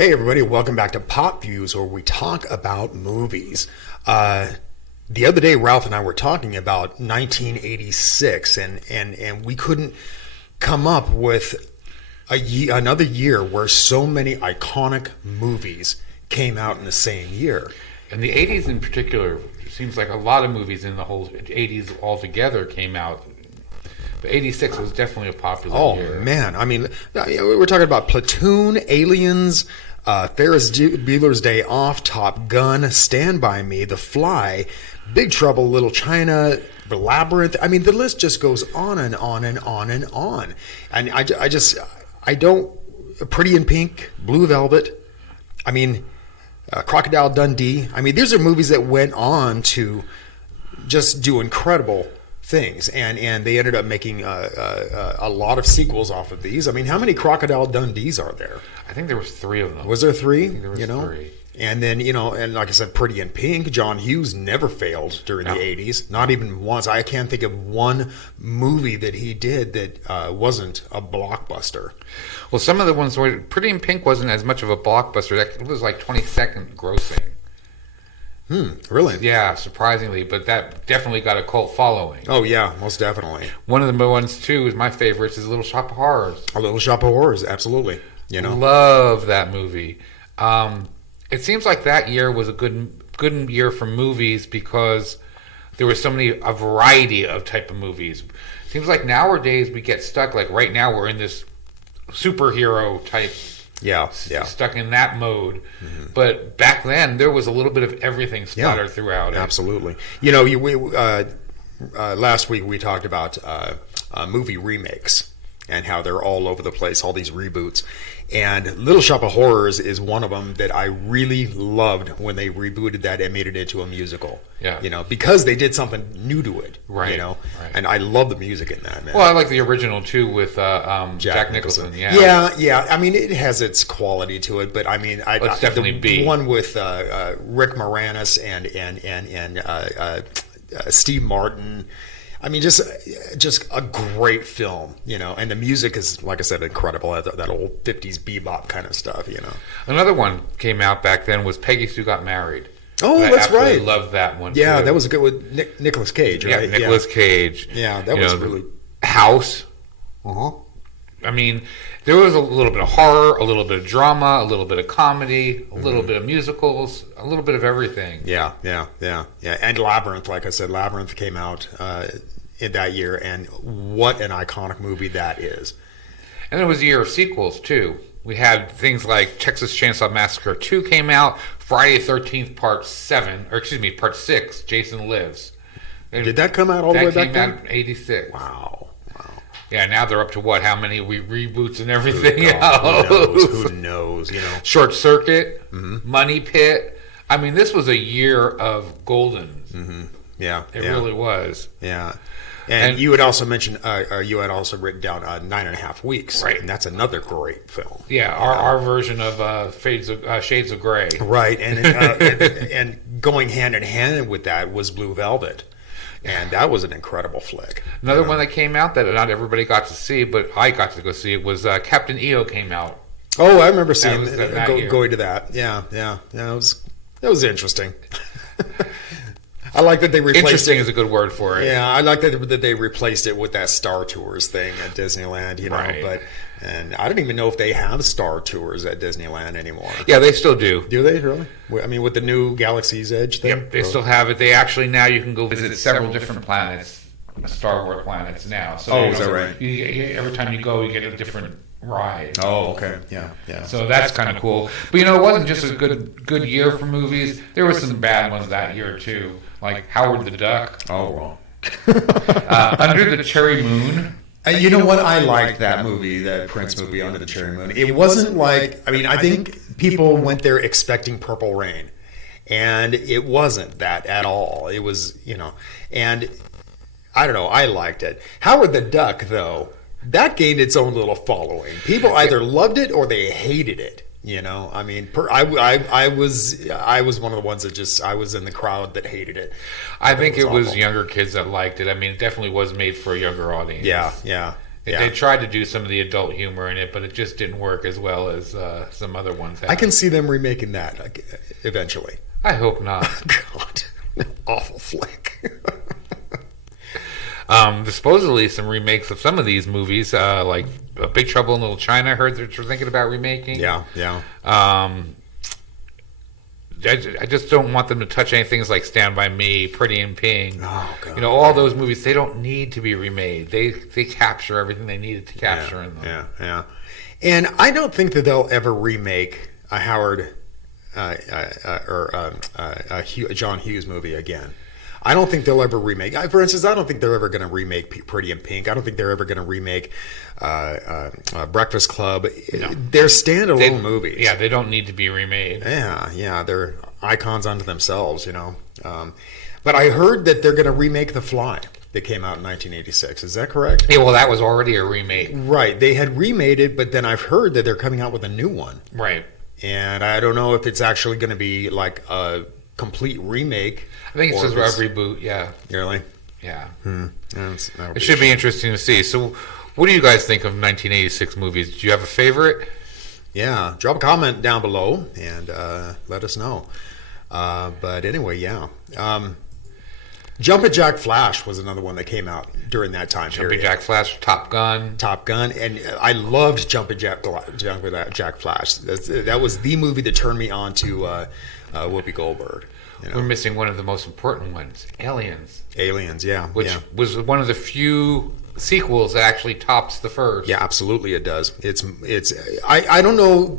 Hey everybody, welcome back to Pop Views, where we talk about movies. The other day, Ralph and I were talking about 1986, and we couldn't come up with another year where so many iconic movies came out in the same year. And the 80s in particular, it seems like a lot of movies in the whole 80s altogether came out. But 86 was definitely a popular year. Oh, man. I mean, we're talking about Platoon, Aliens, Ferris Bueller's Day Off, Top Gun, Stand By Me, The Fly, Big Trouble, Little China, Labyrinth. I mean, the list just goes on and on and on and on. And I don't... Pretty in Pink, Blue Velvet. I mean... Crocodile Dundee. I mean, these are movies that went on to just do incredible things, and they ended up making a lot of sequels off of these. I mean, how many Crocodile Dundees are there? I think there was 3 of them. Was there 3? I think there was 3. And then, and like I said, Pretty in Pink, John Hughes never failed during the 80s. Not even once. I can't think of one movie that he did that wasn't a blockbuster. Well, some of the ones were... Pretty in Pink wasn't as much of a blockbuster. It was like 22nd grossing. Really? Yeah, surprisingly. But that definitely got a cult following. Oh, yeah, most definitely. One of the ones, too, is my favorites, is Little Shop of Horrors. A Little Shop of Horrors, absolutely. Love that movie. It seems like that year was a good year for movies because there was a variety of type of movies. It seems like nowadays we get stuck, like right now we're in this superhero type, stuck in that mode. Mm-hmm. But back then there was a little bit of everything splattered throughout it. Absolutely. Last week we talked about movie remakes and how they're all over the place, all these reboots. And Little Shop of Horrors is one of them that I really loved when they rebooted that and made it into a musical. Yeah. Because they did something new to it. Right. Right. And I love the music in that, man. Well, I like the original too with Jack Nicholson. Yeah. I mean, it has its quality to it, but I mean, it's definitely the one with Rick Moranis and Steve Martin. I mean, just a great film, and the music is, like I said, incredible. That old 50s bebop kind of stuff, Another one came out back then was Peggy Sue Got Married. Oh, that's right. I loved that one. Yeah, too. that was a good with Nicolas Cage, right? Yeah, Nicolas Cage. Yeah, that was really... House. Uh-huh. I mean, there was a little bit of horror, a little bit of drama, a little bit of comedy, a little bit of musicals, a little bit of everything. Yeah. And Labyrinth, like I said, Labyrinth came out in that year, and what an iconic movie that is. And it was a year of sequels, too. We had things like Texas Chainsaw Massacre 2 came out, Friday the 13th Part 6, Jason Lives. Did that come out all the way back then? That came out in 86. Wow. Yeah, now they're up to what? How many reboots and everything Who knows? Short Circuit, Money Pit. I mean, this was a year of golden. Mm-hmm. Yeah, it really was. Yeah, and you had also mentioned, you had also written down 9.5 Weeks, right? And that's another great film. Yeah, our version of Shades of Grey, right? And going hand in hand with that was Blue Velvet. And that was an incredible flick. Another one that came out that not everybody got to see, but I got to go see it, was Captain EO came out. Oh, I remember seeing going to that. Yeah. It was interesting. I like that they replaced Interesting is a good word for it. Yeah, I like that they replaced it with that Star Tours thing at Disneyland, Right. And I don't even know if they have Star Tours at Disneyland anymore. Yeah, they still do. Do they really? I mean, with the new Galaxy's Edge thing? Yep, they still have it. They actually, now you can go visit several different planets, Star Wars planets now. So is that right? Every time you go, you get a different ride. Oh, okay. Yeah. So that's kind of cool. But it wasn't just a good year for movies. There were some bad ones that year too, like Howard the Duck. Oh, well. Under the Cherry Moon. You know what? I liked that movie, that Prince movie, Under the Cherry Moon. It wasn't like, I think people went there expecting Purple Rain, and it wasn't that at all. It was, and I don't know, I liked it. Howard the Duck, though, that gained its own little following. People either loved it or they hated it. I mean, I was one of the ones that I was in the crowd that hated it. I think it was younger kids that liked it. I mean, it definitely was made for a younger audience. Yeah. They tried to do some of the adult humor in it, but it just didn't work as well as some other ones have. I can see them remaking that eventually. I hope not. God, awful flick. There's supposedly some remakes of some of these movies, like Big Trouble in Little China. I heard that you're thinking about remaking. Yeah, yeah. I just don't want them to touch anything like Stand By Me, Pretty in Pink. Oh, God. You know, all those movies, they don't need to be remade. They capture everything they needed to capture in them. Yeah, yeah. And I don't think that they'll ever remake a Howard John Hughes movie again. I don't think they'll ever remake. For instance, I don't think they're ever going to remake Pretty in Pink. I don't think they're ever going to remake Breakfast Club. No. They're standalone movies. Yeah, they don't need to be remade. Yeah, yeah, they're icons unto themselves, you know. But I heard that they're going to remake The Fly that came out in 1986. Is that correct? Yeah, well, that was already a remake. Right. They had remade it, but then I've heard that they're coming out with a new one. Right. And I don't know if it's actually going to be like a complete remake. I think it's just a reboot, yeah. Really? Yeah. It should be interesting to see. So, what do you guys think of 1986 movies? Do you have a favorite? Yeah. Drop a comment down below and let us know. But anyway, yeah. Jumpin' Jack Flash was another one that came out during that time period. Jumpin' Jack Flash, Top Gun. And I loved Jumpin' Jack Flash. That was the movie that turned me on to Whoopi Goldberg. You know? We're missing one of the most important ones, Aliens. Aliens, yeah. Which was one of the few sequels that actually tops the first. Yeah, absolutely it does. I don't know.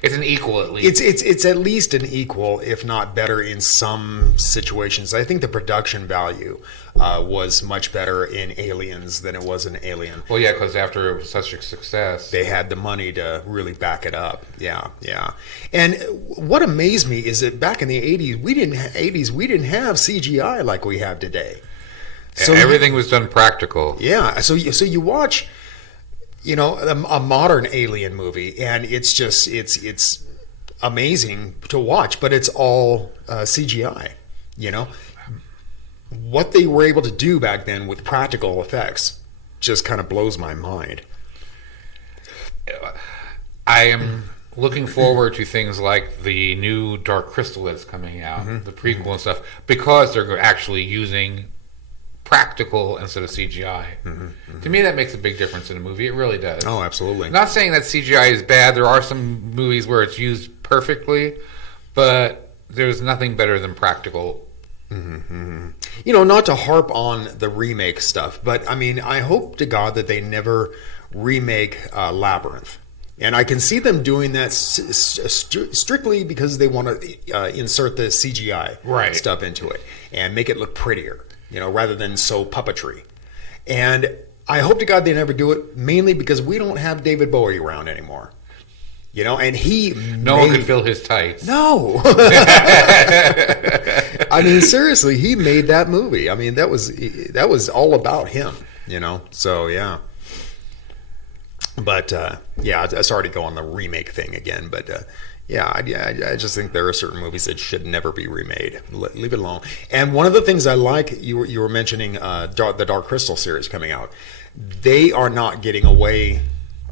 It's an equal at least. It's at least an equal, if not better in some situations. I think the production value was much better in Aliens than it was in Alien. Well, yeah, because after it was such a success, they had the money to really back it up. Yeah, yeah. And what amazed me is that back in the 80s, we didn't have CGI like we have today. So everything was done practical. Yeah. So you watch, you know, a modern Alien movie, and it's just it's amazing to watch, but it's all CGI. You know, what they were able to do back then with practical effects just kind of blows my mind. I am looking forward to things like the new Dark Crystal that's coming out, the prequel and stuff, because they're actually using practical instead of CGI. To me, that makes a big difference in a movie. It really does. Oh, absolutely. I'm not saying that CGI is bad. There are some movies where it's used perfectly, but there's nothing better than practical. You know, not to harp on the remake stuff, but I mean, I hope to God that they never remake Labyrinth. And I can see them doing that strictly because they want to insert the CGI stuff into it and make it look prettier, you know, rather than so puppetry. And I hope to God they never do it, mainly because we don't have David Bowie around anymore. You know, and no one could fill his tights. No. I mean, seriously, he made that movie. I mean, that was all about him, you know. So, yeah. But, yeah, sorry to go on the remake thing again, but I just think there are certain movies that should never be remade. Leave it alone. And one of the things I like, you were mentioning the Dark Crystal series coming out. They are not getting away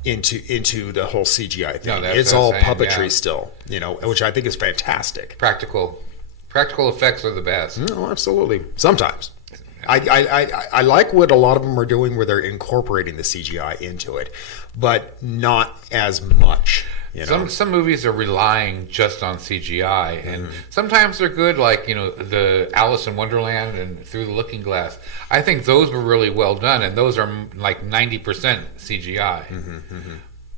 into the whole CGI thing. No, it's all puppetry still, you know, which I think is fantastic. Practical effects are the best. No, absolutely. Sometimes. I like what a lot of them are doing where they're incorporating the CGI into it, but not as much. You know? Some movies are relying just on CGI, and sometimes they're good, like, you know, the Alice in Wonderland and Through the Looking Glass. I think those were really well done, and those are like 90% CGI.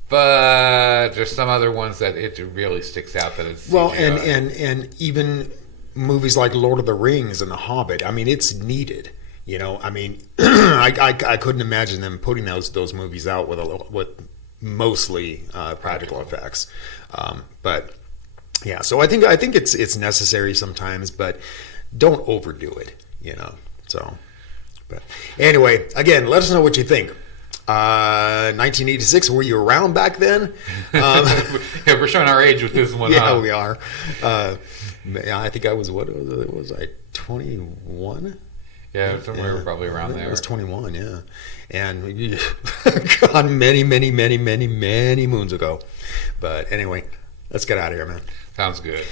But there's some other ones that it really sticks out that it's CGI. Well, and even movies like Lord of the Rings and The Hobbit, I mean, it's needed. You know, I mean, I couldn't imagine them putting those movies out with mostly practical effects. But yeah, so I think it's necessary sometimes, but don't overdo it. You know. So, but anyway, again, let us know what you think. 1986. Were you around back then? Yeah, we're showing our age with this one. Yeah, we are. I think I was. What was I? 21. Yeah, somewhere probably around I think there. it was 21, yeah. And God, many, many, many, many, many moons ago. But anyway, let's get out of here, man. Sounds good.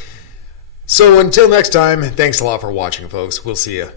So until next time, thanks a lot for watching, folks. We'll see you.